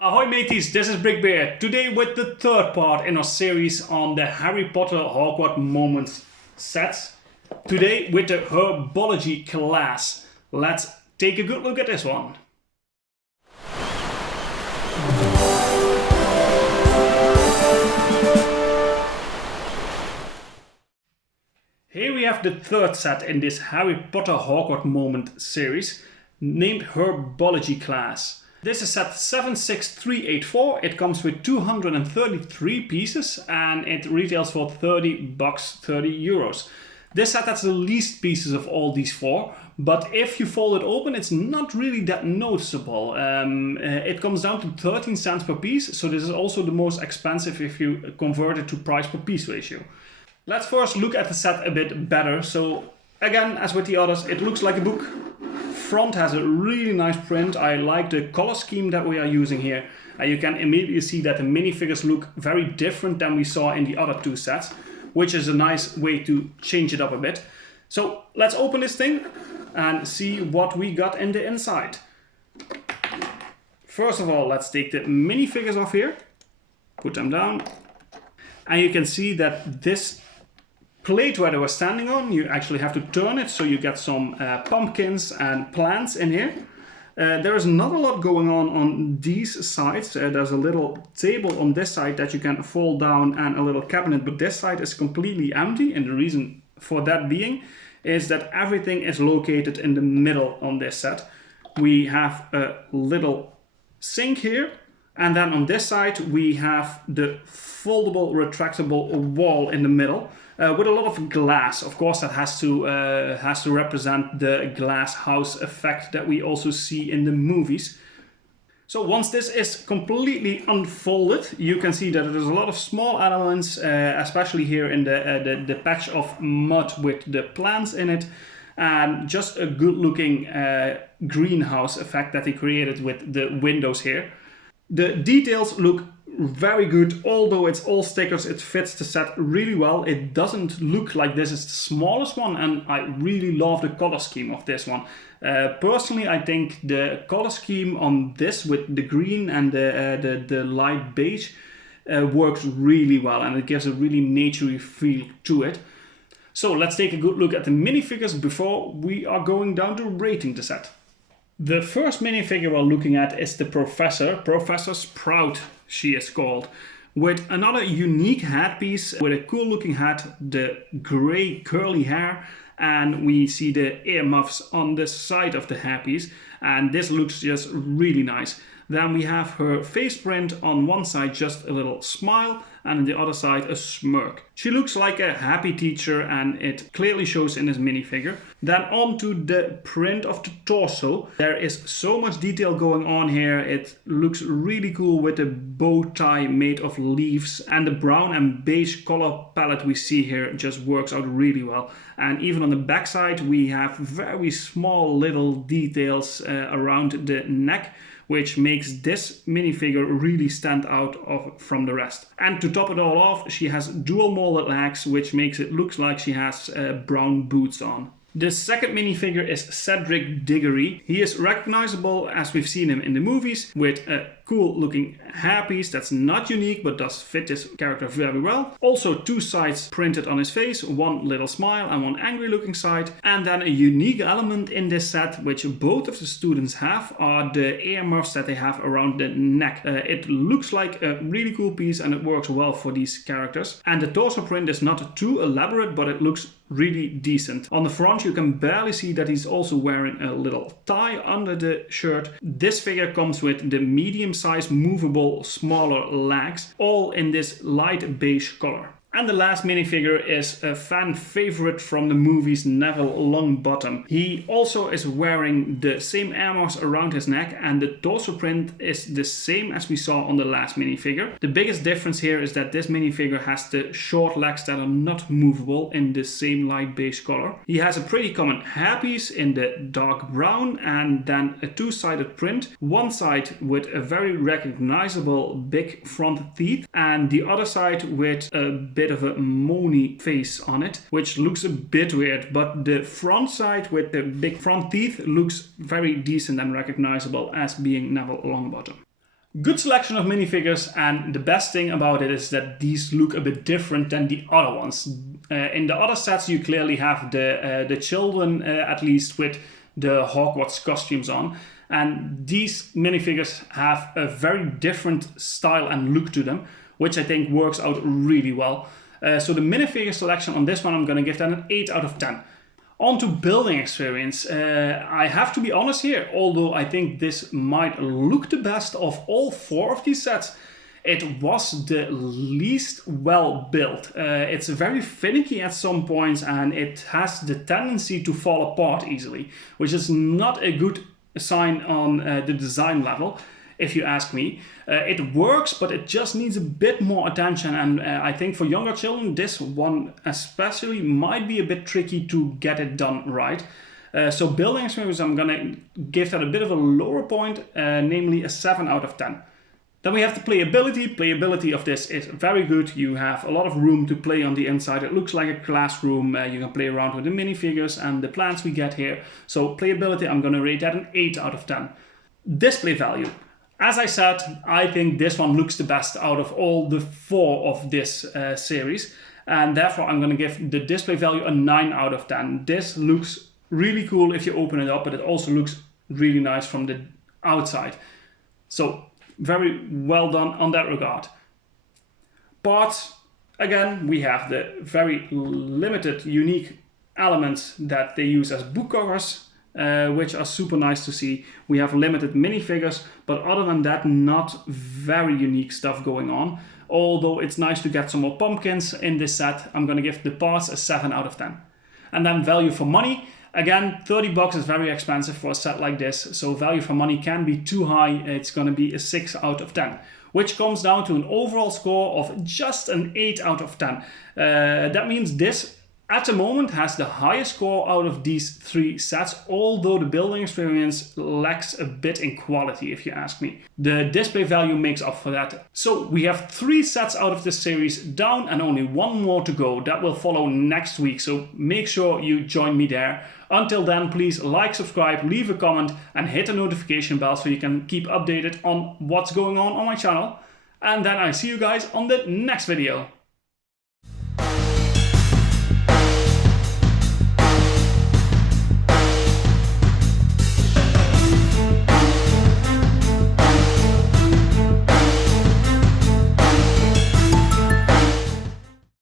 Ahoy mateys, this is BrickBeard, today with the third part in our series on the Harry Potter Hogwarts Moment sets. Today with the Herbology Class. Let's take a good look at this one. Here we have the third set in this Harry Potter Hogwarts Moment series, named Herbology Class. This is set 76384, it comes with 233 pieces and it retails for 30 bucks, 30 euros. This set has the least pieces of all these four, but if you fold it open it's not really that noticeable. It comes down to 13 cents per piece, so this is also the most expensive if you convert it to price per piece ratio. Let's first look at the set a bit better. So again, as with the others, it looks like a book. Front has a really nice print. I like the color scheme that we are using here. You can immediately see that the minifigures look very different than we saw in the other two sets, which is a nice way to change it up a bit. So let's open this thing and see what we got in the inside. First of all, let's take the minifigures off here, put them down, and you can see that this plate where they were standing on, you actually have to turn it so you get some pumpkins and plants in here. There is not a lot going on these sides. There's a little table on this side that you can fold down and a little cabinet, but this side is completely empty, and the reason for that being is that everything is located in the middle on this set. We have a little sink here, and then on this side we have the foldable retractable wall in the middle. With a lot of glass. Of course, that has to represent the glass house effect that we also see in the movies. So once this is completely unfolded, you can see that there's a lot of small elements, especially here in the patch of mud with the plants in it, and just a good-looking greenhouse effect that they created with the windows here. The details look very good, although it's all stickers, it fits the set really well. It doesn't look like this is the smallest one, and I really love the color scheme of this one. Personally, I think the color scheme on this with the green and the light beige works really well, and it gives a really naturey feel to it. So let's take a good look at the minifigures before we are going down to rating the set. The first minifigure we're looking at is the Professor Sprout, she is called, with another unique headpiece with a cool looking hat, the grey curly hair, and we see the earmuffs on the side of the headpiece, and this looks just really nice. Then we have her face print on one side, just a little smile, and on the other side a smirk. She looks like a happy teacher, and it clearly shows in this minifigure. Then on to the print of the torso. There is so much detail going on here. It looks really cool with the bow tie made of leaves, and the brown and beige color palette we see here just works out really well. And even on the back side we have very small little details around the neck, which makes this minifigure really stand out from the rest. And to top it all off, she has dual molded legs, which makes it look like she has brown boots on. The second minifigure is Cedric Diggory. He is recognizable as we've seen him in the movies, with a cool looking hairpiece that's not unique but does fit this character very well. Also two sides printed on his face, one little smile and one angry looking side. And then a unique element in this set, which both of the students have, are the earmuffs that they have around the neck. It looks like a really cool piece and it works well for these characters. And the torso print is not too elaborate, but it looks really decent. On the front you can barely see that he's also wearing a little tie under the shirt. This figure comes with the medium size movable smaller legs, all in this light beige color. And the last minifigure is a fan favorite from the movies, Neville Longbottom. He also is wearing the same earmuffs around his neck, and the torso print is the same as we saw on the last minifigure. The biggest difference here is that this minifigure has the short legs that are not movable in the same light beige color. He has a pretty common hairpiece in the dark brown, and then a two-sided print. One side with a very recognizable big front teeth, and the other side with a bit of a moany face on it, which looks a bit weird, but the front side with the big front teeth looks very decent and recognizable as being Neville Longbottom. Good selection of minifigures, and the best thing about it is that these look a bit different than the other ones. In the other sets you clearly have the children, at least with the Hogwarts costumes on, and these minifigures have a very different style and look to them, which I think works out really well. So the minifigure selection on this one, I'm going to give that an 8 out of 10. On to building experience. I have to be honest here, although I think this might look the best of all 4 of these sets, it was the least well built. It's very finicky at some points, and it has the tendency to fall apart easily, which is not a good sign on the design level, if you ask me. It works, but it just needs a bit more attention, and I think for younger children this one especially might be a bit tricky to get it done right. So building experience, I'm gonna give that a bit of a lower point, namely a 7 out of 10. Then we have the playability. Playability of this is very good. You have a lot of room to play on the inside. It looks like a classroom. You can play around with the minifigures and the plants we get here. So playability, I'm gonna rate that an 8 out of 10. Display value. As I said, I think this one looks the best out of all the 4 of this series, and therefore I'm going to give the display value a 9 out of 10. This looks really cool if you open it up, but it also looks really nice from the outside. So very well done on that regard. Parts, again, we have the very limited unique elements that they use as book covers, which are super nice to see. We have limited minifigures, but other than that, not very unique stuff going on. Although it's nice to get some more pumpkins in this set, I'm going to give the parts a 7 out of 10. And then value for money. Again, 30 bucks is very expensive for a set like this, so value for money can be too high. It's going to be a 6 out of 10, which comes down to an overall score of just an 8 out of 10. That means this at the moment has the highest score out of these 3 sets, although the building experience lacks a bit in quality, if you ask me. The display value makes up for that. So we have 3 sets out of this series down and only 1 more to go. That will follow next week, so make sure you join me there. Until then, please like, subscribe, leave a comment and hit the notification bell so you can keep updated on what's going on my channel. And then I see you guys on the next video.